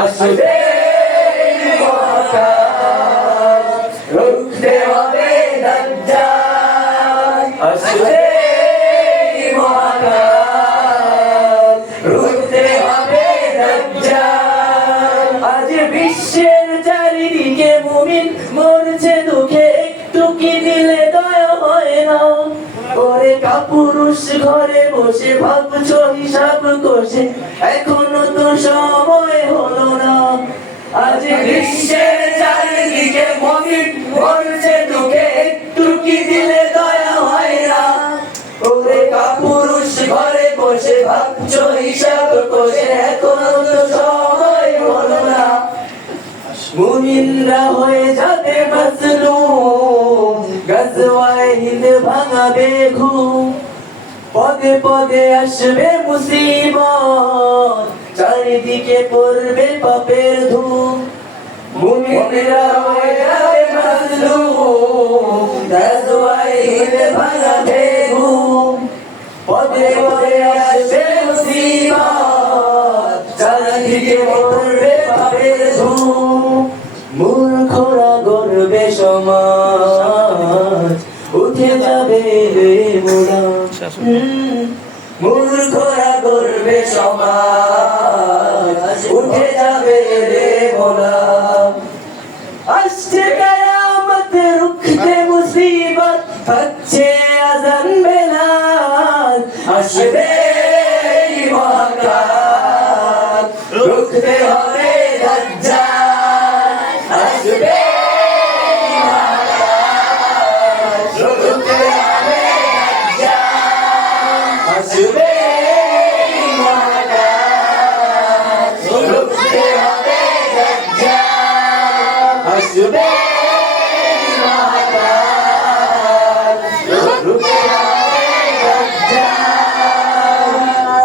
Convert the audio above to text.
আসবে মহাকাল, রুখতে হবে দাজ্জাল, আসবে মহাকাল, রুখতে হবে দাজ্জাল। আজ বিশ্বের চারিদিকে মুমিন মরছে দুঃখে, একটু কি দিলে দয়া হয় না? ওরে কাপুরুষ ঘরে বসে ভাবছো হিসাব কষে, এখনো তো সময় হলো না। আজ বিশ্বের চারিদিকে মুমিন মরছে দুঃখে, একটু কি দিলে দয়া হয় না? ওরে কাপুরুষ ঘরে বসে ভাবছো হিসাব কষে, এখনো তো সময় হলো না। মুমিনরা হয়ে যাবে মাজলুম, গজওয়ায়ে হিন্দ ভাঙাবে ঘুম। পদে পদে আসবে মুসিবত, চারিদিকে পড়বে পাপের ধূম। মুমিনরা হয়ে যাবে মাজলুম, গজওয়ায়ে হিন্দ ভাঙাবে ঘুম। পদে পদে আসবে মুসিবত, চারিদিকে পড়বে পাপের ধূম। মূর্খরা গড়বে সমাজ, উঠে যাবে রে মোরা। মূর্খরা গড়বে সমাজ, উঠে যাবে রে মোরা। আসছে কিয়ামত, রুখতে মুসিবত, হচ্ছে আযান বেলাল, আসবে মহাকাল, রুখতে হবে দাজ্জাল, আসবে মহাকাল, রুখতে হবে দাজ্জাল, আসবে মহাকাল, রুখতে হবে দাজ্জাল, আসবে।